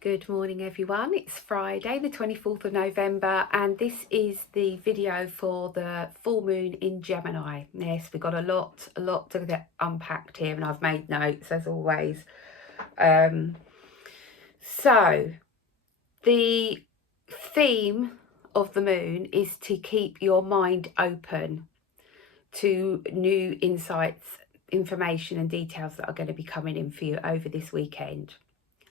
Good morning everyone, it's Friday the 24th of November and this is the video for the full moon in Gemini. Yes, we've got a lot to get unpacked here and I've made notes as always. So the theme of the moon is to keep your mind open to new insights, information and details that are going to be coming in for you over this weekend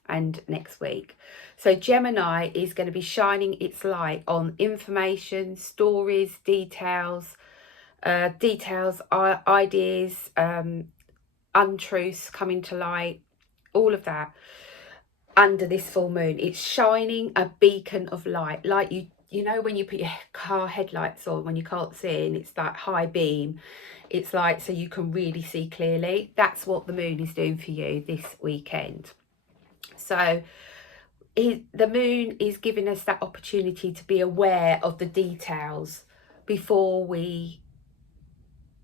and next week. So Gemini is going to be shining its light on information, stories, details, ideas, untruths coming to light, all of that under this full moon. It's shining a beacon of light, like you know when you put your car headlights on when you can't see and it's that high beam. It's like so you can really see clearly. That's what the moon is doing for you this weekend. So the moon is giving us that opportunity to be aware of the details before we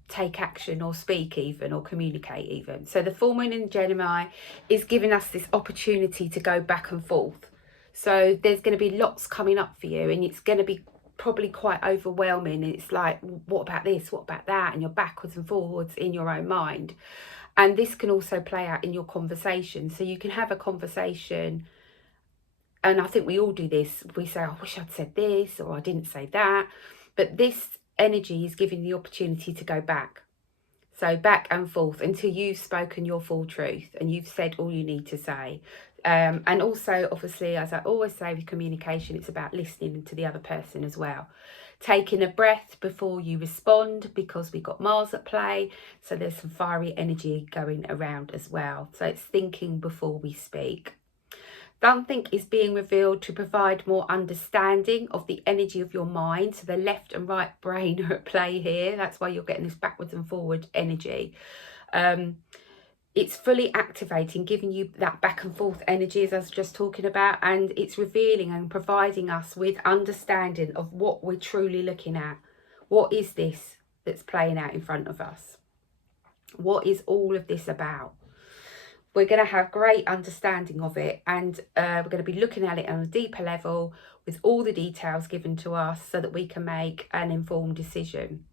take action or speak even or communicate even. So the full moon in Gemini is giving us this opportunity to go back and forth. So there's going to be lots coming up for you and it's going to be probably quite overwhelming. It's like, what about this? What about that? And you're backwards and forwards in your own mind. And this can also play out in your conversation. So you can have a conversation, and I think we all do this. We say, I wish I'd said this, or I didn't say that. But this energy is giving the opportunity to go back. So back and forth until you've spoken your full truth and you've said all you need to say. And also, obviously, as I always say with communication, it's about listening to the other person as well. Taking a breath before you respond, because we've got Mars at play. So there's some fiery energy going around as well. So it's thinking before we speak. Something is being revealed to provide more understanding of the energy of your mind. So the left and right brain are at play here. That's why you're getting this backwards and forward energy. It's fully activating, giving you that back and forth energy as I was just talking about, and it's revealing and providing us with understanding of what we're truly looking at. What is this that's playing out in front of us? What is all of this about? We're going to have great understanding of it, and we're going to be looking at it on a deeper level with all the details given to us so that we can make an informed decision.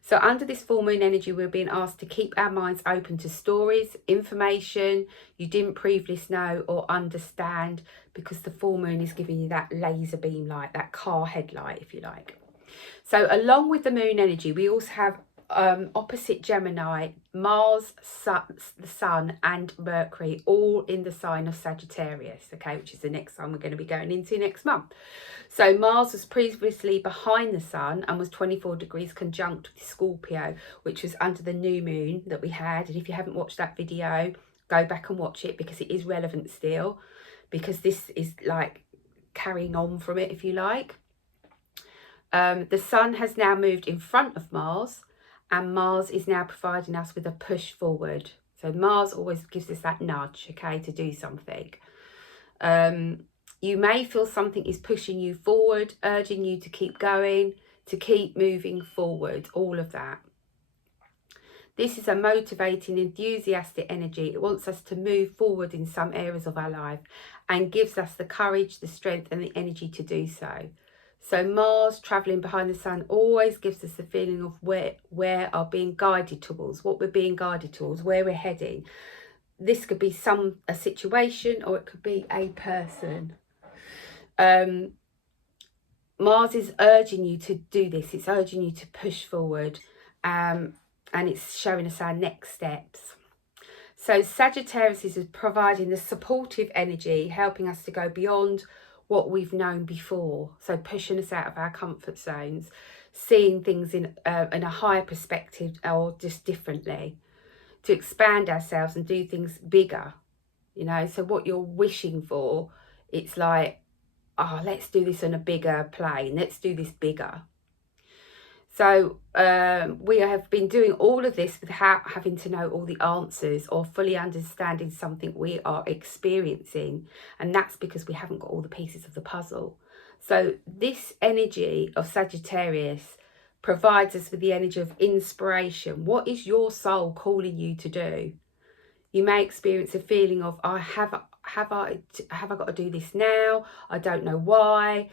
So under this full moon energy, we're being asked to keep our minds open to stories, information you didn't previously know or understand, because the full moon is giving you that laser beam light, that car headlight, if you like. So along with the moon energy, we also have opposite Gemini, Mars, the Sun and Mercury, all in the sign of Sagittarius, okay, which is the next sign we're going to be going into next month. So Mars was previously behind the Sun and was 24 degrees conjunct with Scorpio, which was under the new moon that we had. And if you haven't watched that video, go back and watch it, because it is relevant still, because this is like carrying on from it, if you like. The Sun has now moved in front of Mars, and Mars is now providing us with a push forward. So Mars always gives us that nudge, okay, to do something. You may feel something is pushing you forward, urging you to keep going, to keep moving forward, all of that. This is a motivating, enthusiastic energy. It wants us to move forward in some areas of our life and gives us the courage, the strength and the energy to do so. So Mars travelling behind the Sun always gives us the feeling of where are being guided towards, what we're being guided towards, where we're heading. This could be a situation, or it could be a person. Mars is urging you to do this. It's urging you to push forward, and it's showing us our next steps. So Sagittarius is providing the supportive energy, helping us to go beyond what we've known before. So pushing us out of our comfort zones, seeing things in a higher perspective or just differently, to expand ourselves and do things bigger, you know. So what you're wishing for, it's like, oh, let's do this on a bigger plane. Let's do this bigger. So we have been doing all of this without having to know all the answers or fully understanding something we are experiencing. And that's because we haven't got all the pieces of the puzzle. So this energy of Sagittarius provides us with the energy of inspiration. What is your soul calling you to do? You may experience a feeling of, I have I got to do this now? I don't know why,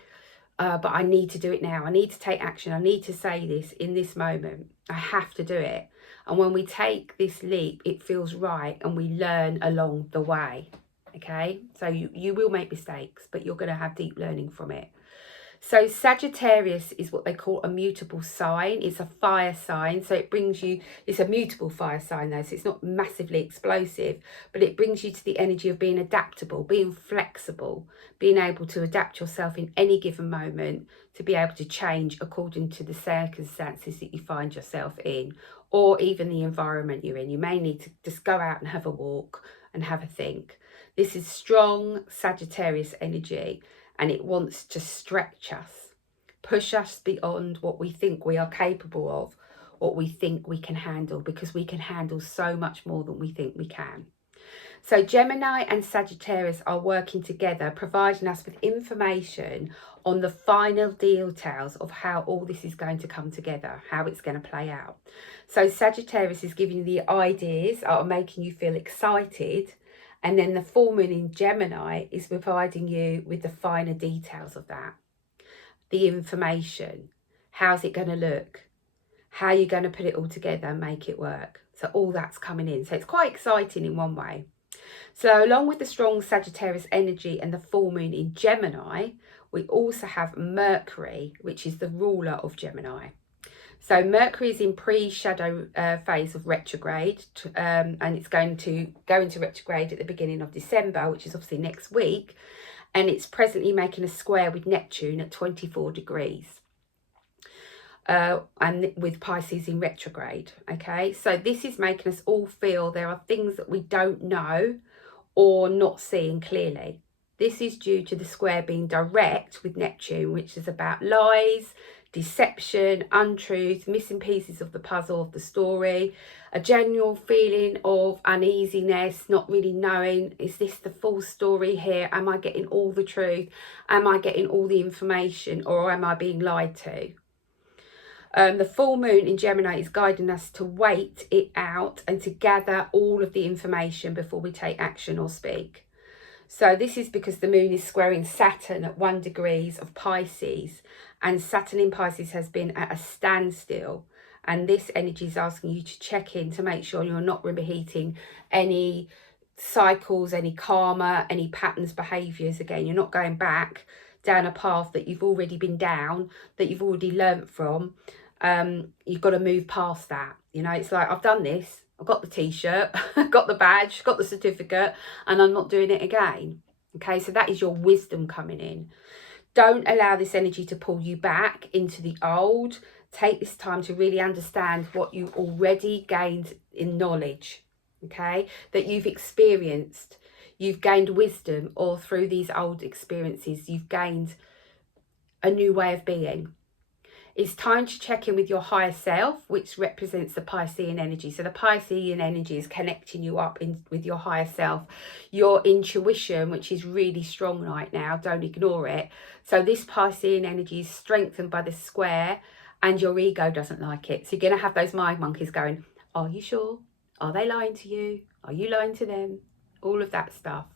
but I need to do it now. I need to take action. I need to say this in this moment. I have to do it. And when we take this leap, it feels right, and we learn along the way. Okay, so you will make mistakes, but you're going to have deep learning from it. So Sagittarius is what they call a mutable sign. It's a fire sign. So it brings you, it's a mutable fire sign though, so it's not massively explosive, but it brings you to the energy of being adaptable, being flexible, being able to adapt yourself in any given moment, to be able to change according to the circumstances that you find yourself in, or even the environment you're in. You may need to just go out and have a walk and have a think. This is strong Sagittarius energy. And it wants to stretch us, push us beyond what we think we are capable of, what we think we can handle, because we can handle so much more than we think we can. So Gemini and Sagittarius are working together, providing us with information on the final details of how all this is going to come together, how it's going to play out. So Sagittarius is giving you the ideas, are making you feel excited. And then the full moon in Gemini is providing you with the finer details of that. The information. How's it going to look? How are you going to put it all together and make it work? So all that's coming in. So it's quite exciting in one way. So along with the strong Sagittarius energy and the full moon in Gemini, we also have Mercury, which is the ruler of Gemini. So Mercury is in pre-shadow phase of retrograde, and it's going to go into retrograde at the beginning of December, which is obviously next week. And it's presently making a square with Neptune at 24 degrees. And with Pisces in retrograde. Okay, so this is making us all feel there are things that we don't know or not seeing clearly. This is due to the square being direct with Neptune, which is about lies, deception, untruth, missing pieces of the puzzle of the story, a general feeling of uneasiness, not really knowing, is this the full story here? Am I getting all the truth? Am I getting all the information, or am I being lied to? The full moon in Gemini is guiding us to wait it out and to gather all of the information before we take action or speak. So this is because the moon is squaring Saturn at 1 degrees of Pisces, and Saturn in Pisces has been at a standstill. And this energy is asking you to check in to make sure you're not repeating any cycles, any karma, any patterns, behaviours again. You're not going back down a path that you've already been down, that you've already learnt from. You've got to move past that. You know, it's like, I've done this. I've got the t-shirt, got the badge, got the certificate, and I'm not doing it again. Okay, so that is your wisdom coming in. Don't allow this energy to pull you back into the old. Take this time to really understand what you already gained in knowledge, okay, that you've experienced. You've gained wisdom, or through these old experiences, you've gained a new way of being. It's time to check in with your higher self, which represents the Piscean energy. So the Piscean energy is connecting you up with your higher self, your intuition, which is really strong right now. Don't ignore it. So this Piscean energy is strengthened by the square, and your ego doesn't like it. So you're going to have those mind monkeys going, are you sure? Are they lying to you? Are you lying to them? All of that stuff.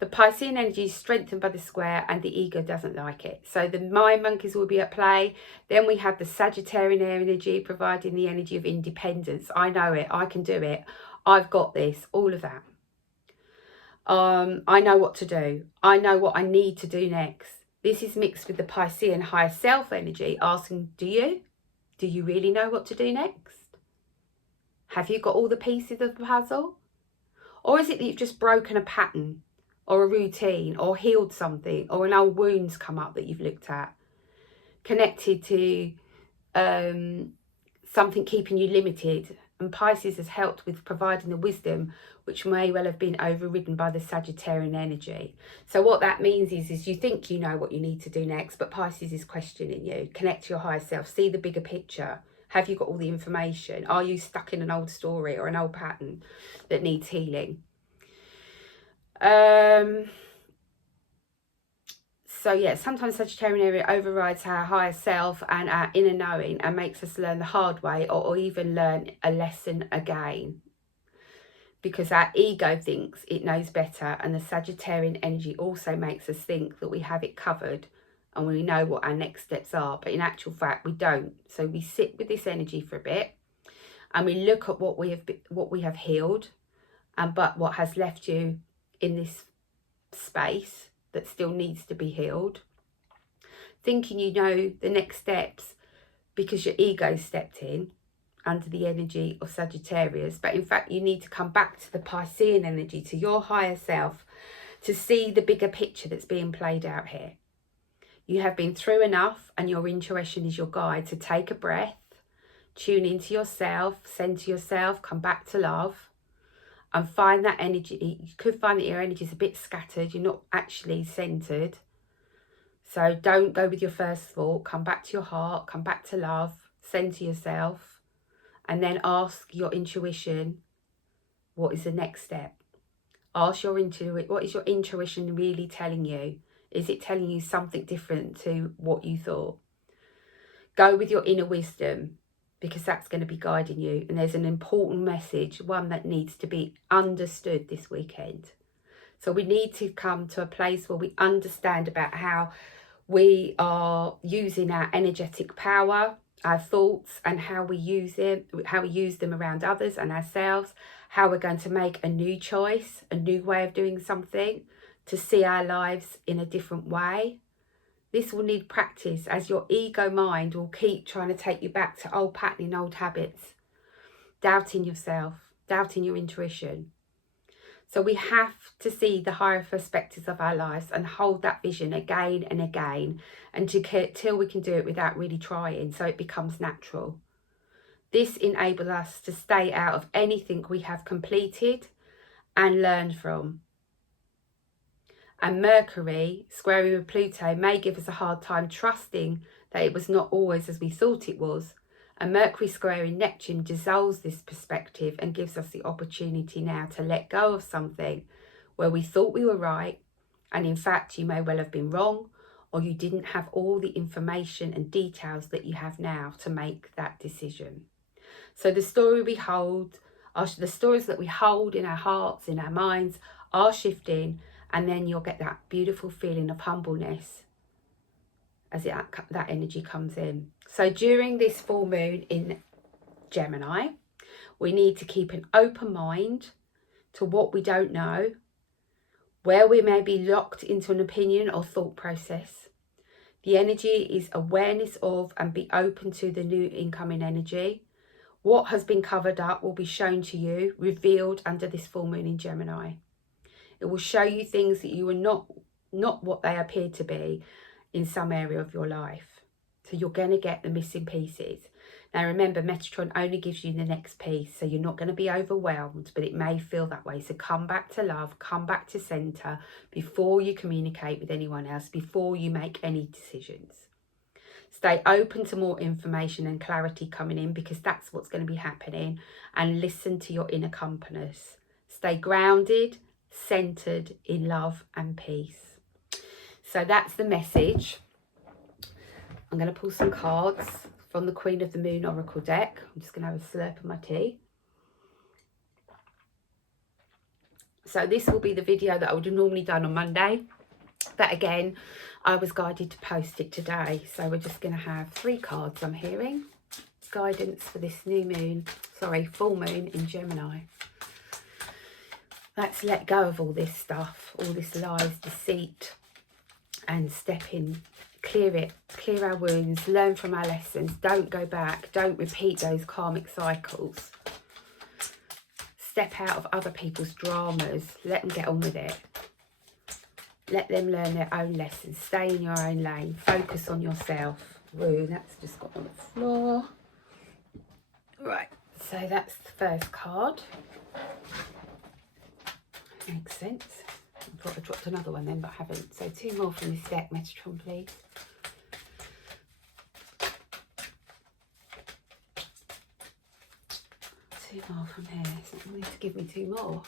The Piscean energy is strengthened by the square, and the ego doesn't like it. So the mind monkeys will be at play. Then we have the Sagittarian energy providing the energy of independence. I know it. I can do it. I've got this. All of that. I know what to do. I know what I need to do next. This is mixed with the Piscean higher self energy asking, do you? Do you really know what to do next? Have you got all the pieces of the puzzle? Or is it that you've just broken a pattern, or a routine, or healed something, or an old wound's come up that you've looked at, connected to something keeping you limited? And Pisces has helped with providing the wisdom, which may well have been overridden by the Sagittarian energy. So what that means is you think you know what you need to do next, but Pisces is questioning you. Connect to your higher self, see the bigger picture. Have you got all the information? Are you stuck in an old story or an old pattern that needs healing? So yeah, sometimes Sagittarian area overrides our higher self and our inner knowing and makes us learn the hard way, or even learn a lesson again. because our ego thinks it knows better, and the Sagittarian energy also makes us think that we have it covered and we know what our next steps are, but in actual fact we don't. So we sit with this energy for a bit and we look at what we have healed, and but what has left you in this space that still needs to be healed, thinking you know the next steps because your ego stepped in under the energy of Sagittarius. But in fact, you need to come back to the Piscean energy, to your higher self, to see the bigger picture that's being played out here. You have been through enough, and your intuition is your guide. To take a breath, tune into yourself, center yourself, come back to love, and find that energy. You could find that your energy is a bit scattered. You're not actually centered. So don't go with your first thought. Come back to your heart, come back to love, center yourself, and then ask your intuition, what is the next step? Ask your intuition, what is your intuition really telling you? Is it telling you something different to what you thought? Go with your inner wisdom, because that's going to be guiding you. And there's an important message, one that needs to be understood this weekend. So we need to come to a place where we understand about how we are using our energetic power, our thoughts, and how we use them around others and ourselves, how we're going to make a new choice, a new way of doing something, to see our lives in a different way. This will need practice, as your ego mind will keep trying to take you back to old patterning, old habits, doubting yourself, doubting your intuition. So we have to see the higher perspectives of our lives and hold that vision again and again, and till we can do it without really trying, so it becomes natural. This enables us to stay out of anything we have completed and learned from. And Mercury squaring with Pluto may give us a hard time trusting that it was not always as we thought it was. And Mercury squaring Neptune dissolves this perspective and gives us the opportunity now to let go of something where we thought we were right, and in fact you may well have been wrong, or you didn't have all the information and details that you have now to make that decision. So the stories that we hold in our hearts, in our minds, are shifting, and then you'll get that beautiful feeling of humbleness as that energy comes in. So during this full moon in Gemini, we need to keep an open mind to what we don't know, where we may be locked into an opinion or thought process. The energy is awareness of and be open to the new incoming energy. What has been covered up will be shown to you, revealed under this full moon in Gemini. It will show you things that you are not what they appear to be in some area of your life. So you're going to get the missing pieces. Now remember, Metatron only gives you the next piece, so you're not going to be overwhelmed, but it may feel that way. So come back to love, come back to center before you communicate with anyone else, before you make any decisions. Stay open to more information and clarity coming in, because that's what's going to be happening, and listen to your inner compass. Stay grounded, centered in love and peace. So that's the message. I'm going to pull some cards from the Queen of the Moon Oracle deck. I'm just going to have a slurp of my tea. So this will be the video that I would have normally done on Monday, but again, I was guided to post it today. So we're just going to have 3 cards, I'm hearing. Guidance for this full moon in Gemini. Let's let go of all this stuff, all this lies, deceit, and step in, clear it, clear our wounds, learn from our lessons, don't go back, don't repeat those karmic cycles. Step out of other people's dramas, let them get on with it. Let them learn their own lessons, stay in your own lane, focus on yourself. Woo, that's just got on the floor. Right, so that's the first card. Makes sense. I thought I dropped another one then, but I haven't. So 2 more from this deck, Metatron, please. Two more from here. So you need to give me 2 more.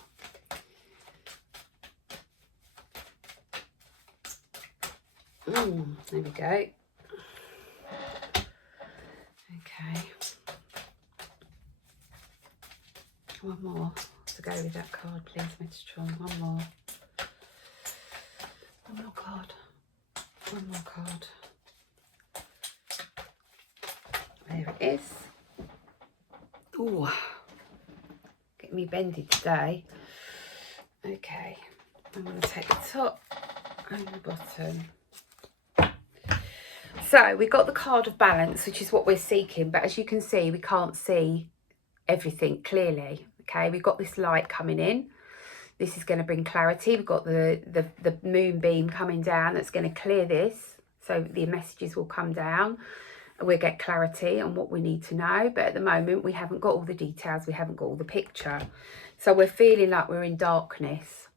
There we go. Okay. One more to go with that card, please, Metatron. One more. One more card. One more card. There it is. Oh, get me bendy today. Okay, I'm going to take the top and the bottom. So we got the card of balance, which is what we're seeking, but as you can see, we can't see everything clearly. Okay, we've got this light coming in. This is going to bring clarity. We've got the moonbeam coming down that's going to clear this, so the messages will come down and we'll get clarity on what we need to know. But at the moment, we haven't got all the details, we haven't got all the picture, so we're feeling like we're in darkness.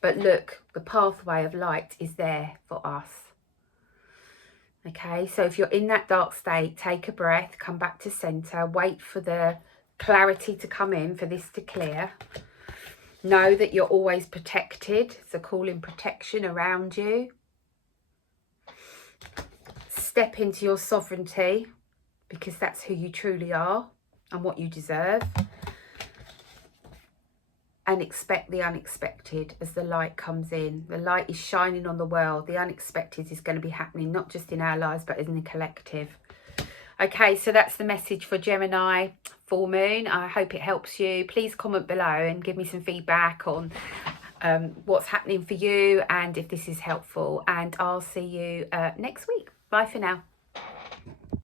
But look, the pathway of light is there for us. Okay, so if you're in that dark state, take a breath, come back to center, wait for the clarity to come in, for this to clear. Know that you're always protected, so call in protection around you. Step into your sovereignty, because that's who you truly are and what you deserve. And expect the unexpected as the light comes in. The light is shining on the world. The unexpected is going to be happening, not just in our lives, but in the collective. Okay, so that's the message for Gemini full moon. I hope it helps you. Please comment below and give me some feedback on what's happening for you and if this is helpful. And I'll see you next week. Bye for now.